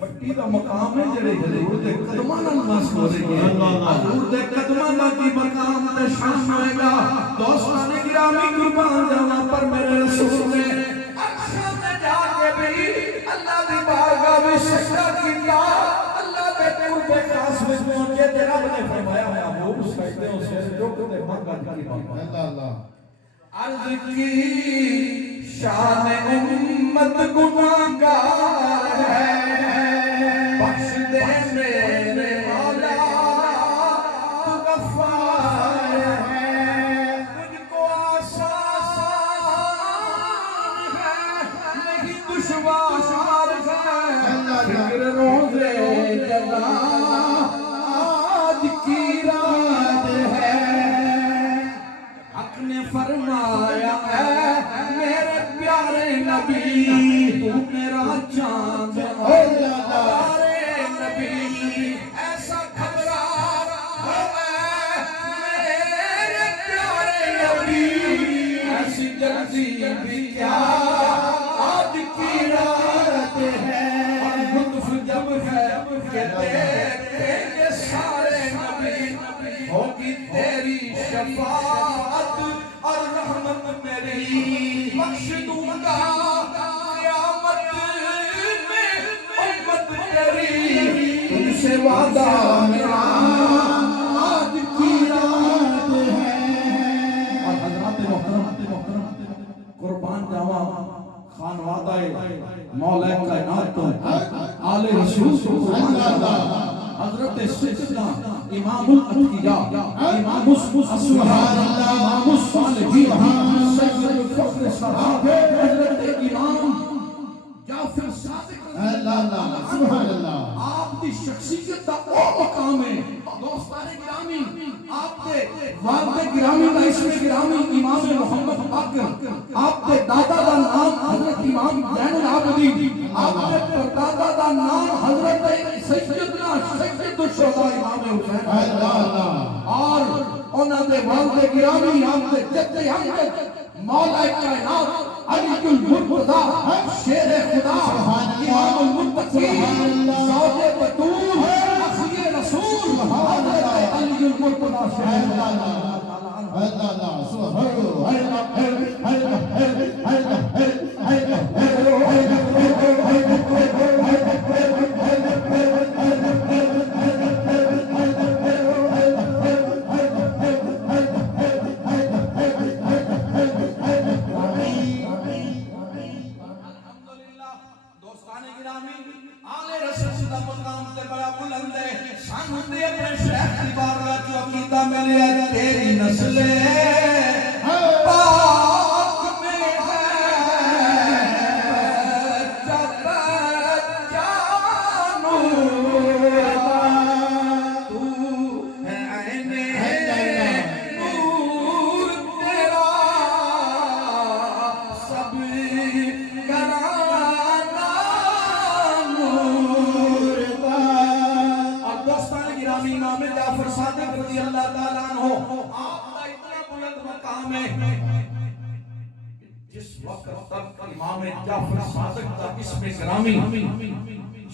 مٹی دا مقام ہے جڑے حضور دے قدماں نال ناس ہو رہی ہے حضور دے قدماں نال کی مقام تے شان ہوئے گا دوستان گرامی قربان جاواں پر میرے رسول نے اکثر میں جا کے بھی اللہ دی بارگاہ میں سجدہ کیتا اللہ دے قرب خاص میں پہنچ کے تے رب نے فرمایا محبوب سجدے اس سے جھک تے منگا کی اللہ اللہ عرض کی شان امت گناہگار ہے بخش دے میرے مولا تو غفار ہے مجھ کو آسان ہے نہیں دشوار ہے فکر روزے جزا آج کی رات ہے حق نے فرمایا ہے میرے پیارے نبی تو میرا چاند شفاعت اور رحمت میری بخش دوں گا قیامت میں امت تیری تجھ سے وعدہ میرا آج کی رات ہے اور حضرات محترم قربان جاواں خان وعدہ مولا کائنات آل رسول قربان جاواں حضرت سیدنا امام الاتقیاء امام الصالحین امام الصالحین سید الفضل صحابہ حضرت امام جعفر صادق اللہ سبحان اللہ آپ دی شخصیت دا او مقام ہے دوستان گرامی آپ دے والد گرامی دا اسم گرامی امام محمد باقر آپ دے دادا دا نام حضرت امام زین العابدین آپ دے پردادا دا نام حضرت سیدنا سید الشہداء امام حسین اور انہاں دے والد گرامی آپ دے جد حق مولا کائنات علی المرتضی شیر خدا امام المتقین زوج بطول اخی رسول حضرت علی المرتضی شیر امام جعفر صادق دا اسم گرامی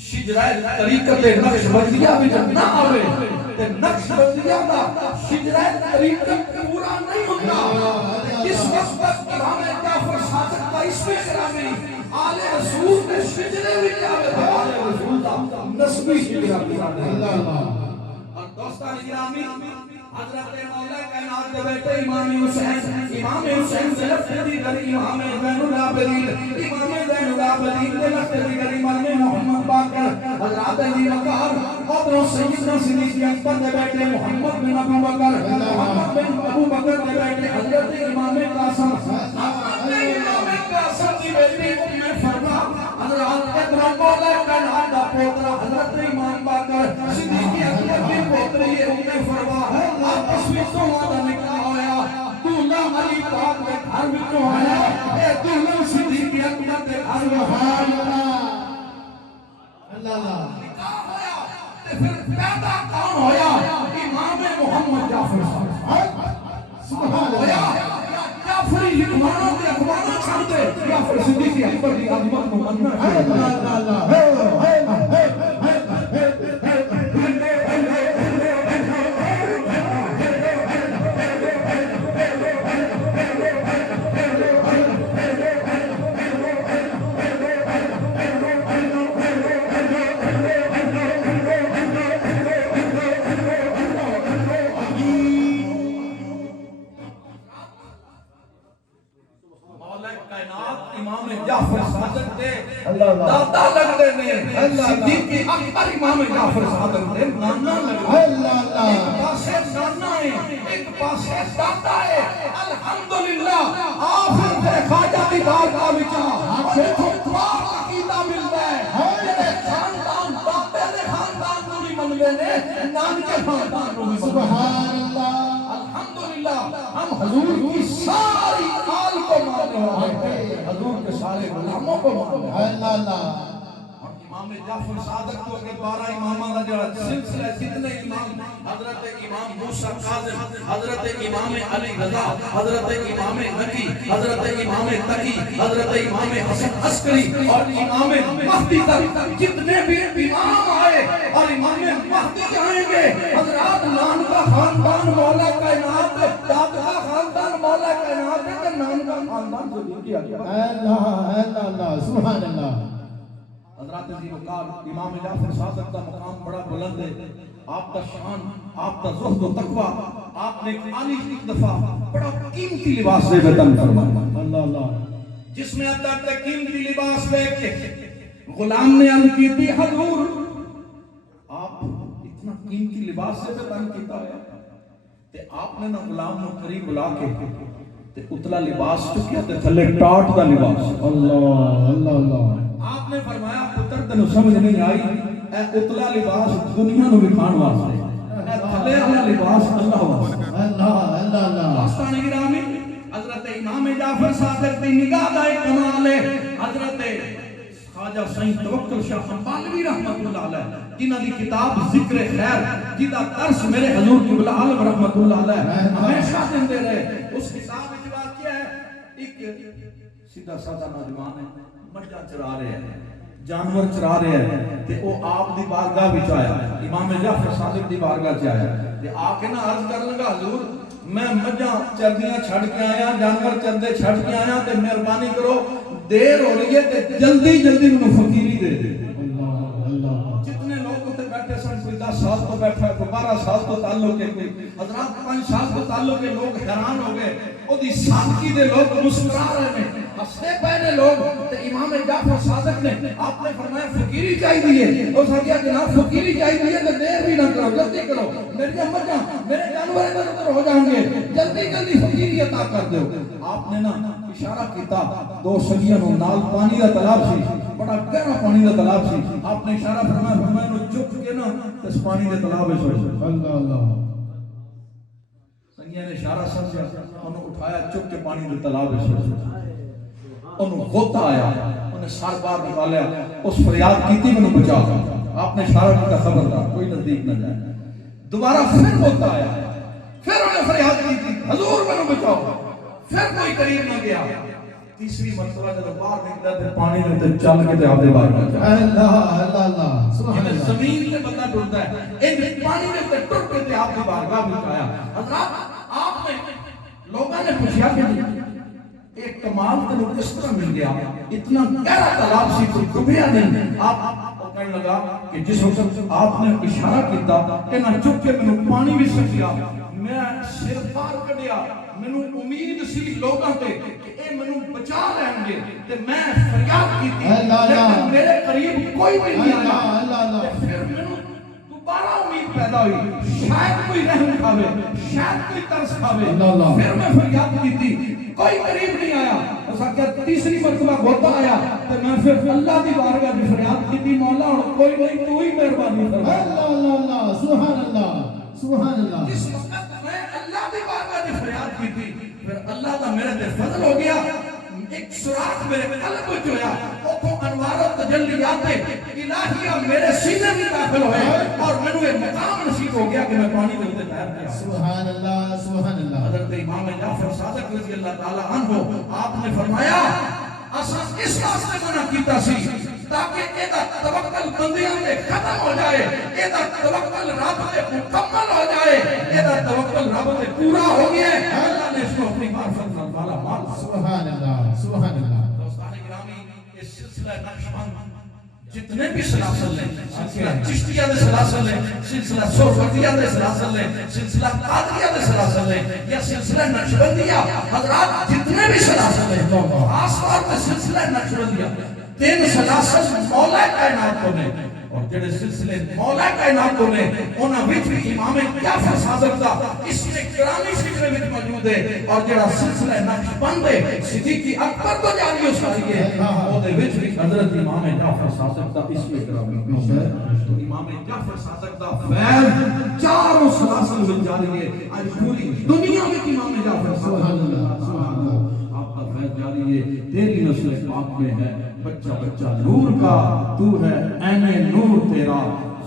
شجرہ طریقت نقش بندیہ بھی جب نہ آوے تے نقش بندیہ دا شجرہ طریقت پورا نہیں ہوتا اس وقت امام جعفر صادق دا عشق کرامی آل رسول کے شجرے بھی جاوے تھے آل رسول دا نسبی شجرہ بھی اللہ اور دوستان گرامی حضرت مولا کائنات کے بیٹے امام حسین سے لفظی گری امام زین العابدین کے لفظی گری امام محمد باقر حضرت علی وقار اور سیدنا صدیق اکبر کے بیٹے محمد بن ابو بکر کے بیٹے حضرت امام قاسم کی بیٹی ام فرما حضرت اکرم مولا کائنات کا پوترا حضرت امام باقر صدیق اکبر کی پوتری ام فرما آپس میں سوادہ نکلا ہویا دولہ علی پاک کے گھر میں تو آیا اے دولہ صدیق اکبر کے گھر میں اللہ نکاح ہویا تے پھر پیدا کون ہویا امام محمد جعفر سبحان ہویا جعفری لکھوانوں کے اخوانوں چھاڑتے جعفر صدیق اکبر کی عظمت کو مننا اللہ دادا لگتے نے صدیق اکبر امام جعفر صادق دے نانا لگتے ایک پاسے نانا ہے ایک پاسے دادا ہے الحمدللہ آخر تے خواجہ دی بارگاہ وچ دیکھو پاک عقیدہ ملدا ہے جڑے خاندان دادے دے خاندان نوں نہیں منگے نے نانکے خاندان نوں سبحان اللہ الحمدللہ ہم حضور کی ساری آل کو ماننے والے ہیں حضور کے سارے غلاموں کو ماننے والے اللہ امام جعفر صادق کو کہ 12 امامہ کا جو سلسلہ جتنے امام حضرت امام موسیٰ کاظم حضرت امام علی رضا حضرت امام نقی حضرت امام تقی حضرت امام حسن عسکری اور امام مہدی تک جتنے بھی امام آئے اور امام مہدی جائیں گے حضرات نان کا خاندان مولا کائنات داد کا خاندان مولا کائنات ہے نان کا خاندان جو بھی کیا اللہ سبحان اللہ حضرات عزیز وقار امام جعفر صادق کا مقام بڑا بلند ہے آپ کا شان آپ کا زہد و تقوی آپ نے ایک دفعہ بڑا قیمتی لباس دے وطن فرمایا اللہ جس میں اندر تک قیمتی لباس لے کے غلام نے عرض کی تھی حضور آپ اتنا قیمتی لباس سے وطن کیتا ہے تے آپ نے نا غلام نو قریب بلا کے تے اتلا لباس چکیا تے تھلے ٹاٹ دا لباس اللہ آپ نے فرمایا پتر تنو سمجھ نہیں آئی اے اتلا لباس دنیا نو بکھان واسطے اے تھلے والا لباس اللہ واسطے اللہ آستان گرامی حضرت امام جعفر صادق کی نگاہ دا ایک کمال ہے حضرت خواجہ سید توکل شاہ حنبالی رحمت اللہ علیہ جنہ دی کتاب ذکر خیر جنہ درس میرے حضور قبلہ عالم رحمت اللہ علیہ ہمیشہ دیندے رہے اس کتاب میں واقعہ ہے ایک سیدھا سادہ نوجوان ہے مجھا چرا رہے ہیں جانور چرا رہے ہیں تے او آپ دی بارگاہ وچ آیا امام جعفر صادق دی بارگاہ وچ آیا تے آ کے نا عرض کر لگا حضور میں مجھا چردیاں چھڑ کے آیا جانور چردے چھڑ کے آیا تے مہربانی کرو دیر ہو رہی ہے تے جلدی جلدی میں فقیری دے دے جتنے لوگ تے بیٹھے سن کوئی 10 سال تو بیٹھا ہے 12 سال تو تعلق ہے کوئی حضرات 5 سال تو تعلق ہے لوگ حیران ہو گئے او دی سادگی دے لوگ مسکرا رہے ہیں ہستے پہنے لوگ تے امام جعفر صادق نے آپ نے فرمایا فقیری چاہیے اس نے کہا جناب فقیری چاہیے تے دیر بھی نہ کرو جلدی کرو میری امت جان میرے جانور ادھر ہو جائیں گے جلدی جلدی فقیری عطا کر دو آپ نے نا اشارہ کیتا 2 سنگیاں نو نال پانی دا تالاب سی بڑا گہرا پانی دا تالاب سی آپ نے اشارہ فرمایا نو چک کے نا اس پانی دے تالاب وچ اللہ سنگیاں نے اشارہ سمجھا انہوں اٹھایا چک کے پانی دے تالاب وچ انہوں غوطہ آیا انہیں سار بار نکالیا اس فریاد کیتی میں نے بچا آپ نے اشارہ کیتا خبردار کوئی نزدیک نہ جائے دوبارہ پھر غوطہ آیا پھر انہیں فریاد کیتی حضور میں نے بچاؤ پھر کوئی قریب نہ گیا تیسری مرتبہ جب باہر نکلا تے پانی نے تے چل کے تے آپ دے باہر نہ اللہ سبحان اللہ زمین تے بندہ ٹوٹتا ہے ان پانی نے تے ٹوٹ کے تے آپ دے باہر نہ آیا حضرات آپ نے لوگوں نے پوچھا کہ ایک کمال تنو کس طرح مل گیا، اتنا گہرا تالاب سی کوئی ڈوبیا نہیں. آپ کہنے لگا کہ جس وقت آپ نے اشارہ کیتا کہ نہ چک کے میں پانی بھی سکیا، میں سر پار کڈیا، مینوں امید سی لوگاں تے کہ اے مینوں بچا لین گے تے میں فریاد کیتی لیکن میرے قریب کوئی بھی نہیں آیا. پھر مینوں دوبارہ امید پیدا ہوئی، شاید کوئی رحم کھاوے، شاید کوئی ترس کھاوے. پھر میں فریاد کیتی، کوئی قریب نہیں آیا. کہ تیسری مرتبہ غوطہ آیا تو میں پھر اللہ دی بارگاہ میں فریاد کیتی، مولا ہن کوئی نہیں، تو ہی مہربانی فرما. اللہ سبحان اللہ سبحان اللہ. جس وقت میں اللہ دی بارگاہ میں فریاد کیتی، پھر اللہ دا میرے تے فضل ہو گیا. ایک سوراخ میرے قلب وچ ہویا، اوتھوں انوار و تجلیات الہیہ میرے سینے میں داخل ہوئے اور مینوں ایک مقام نصیب ہو گیا کہ میں پانی دے اوتے تیر گیا. سبحان اللہ سبحان اللہ. حضرت امام جعفر صادق رضی اللہ تعالی عنہ آپ نے فرمایا اساں اس واسطے منع کیتا سی تاکہ اے دا توکل بندیاں تے ختم ہو جائے، اے دا توکل رب تے مکمل ہو جائے، اے دا توکل رب تے پورا ہو گیا. اللہ نے اس کو اپنی معرفت نال مالا مال. سبحان اللہ سبحان اللہ. دوستان گرامی، اس سلسلہ نقشبند جتنے بھی سلاسل ہیں، سلسلہ چشتیہ دے سلاسل ہیں، سلسلہ سوفردیہ دے سلاسل ہیں، سلسلہ قادریہ دے سلاسل ہیں، یا سلسلہ نقشبندیہ، حضرات جتنے بھی سلاسل ہیں، خاص طور پہ سلسلہ نقشبندیہ 3 سلاسل مولا کائنات کو نے، اور جڑے سلسلے مولا کائنات کو نے انہاں وچ بھی امام جعفر صادق دا اس میں گرامی فکر وچ موجود ہے. اور جڑا سلسلہ نقشبند ہے صدیق اکبر تو جاری ہو ساری ہے، او دے وچ بھی حضرت امام جعفر صادق دا اس میں گرامی ہے. تو امام جعفر صادق دا فیض چاروں سلاسل وچ جاری ہے. آج پوری دنیا میں امام جعفر صادق آپ کا فیض جاری ہے. تیری نسل پاک میں ہے بچہ بچہ نور کا، تو ہے عین نور تیرا،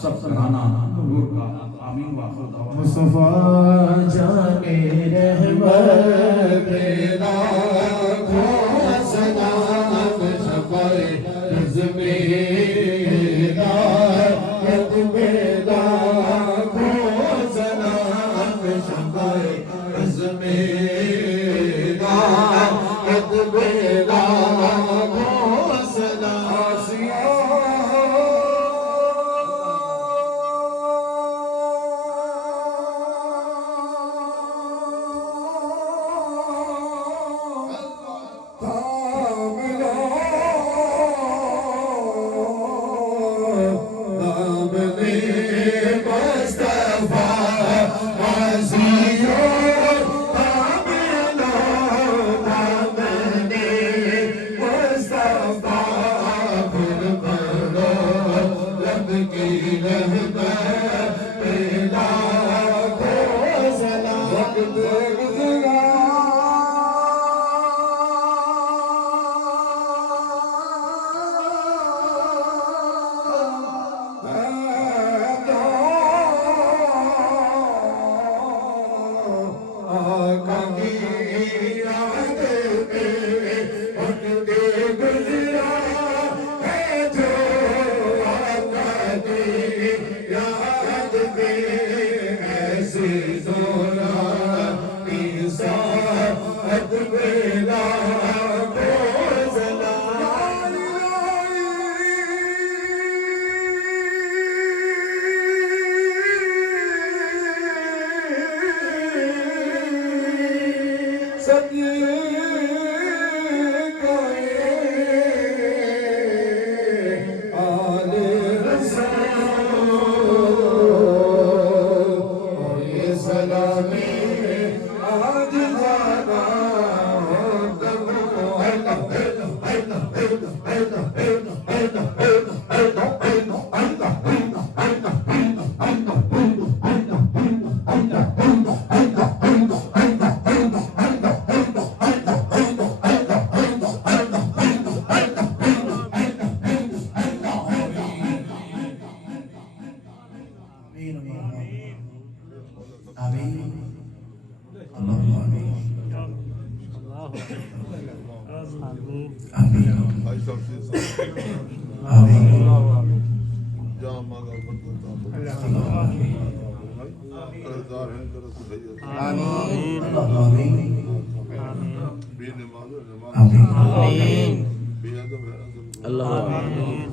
سب کرانا نور کا. آمین واخر دعوانا. مصطفیٰ جانے رحمت تیرا کو سلام شفائے رزق میرا رب میرا کو سلام شفائے رزق میرا رب میرا کو سلام. آمین. آمین اللہ آمین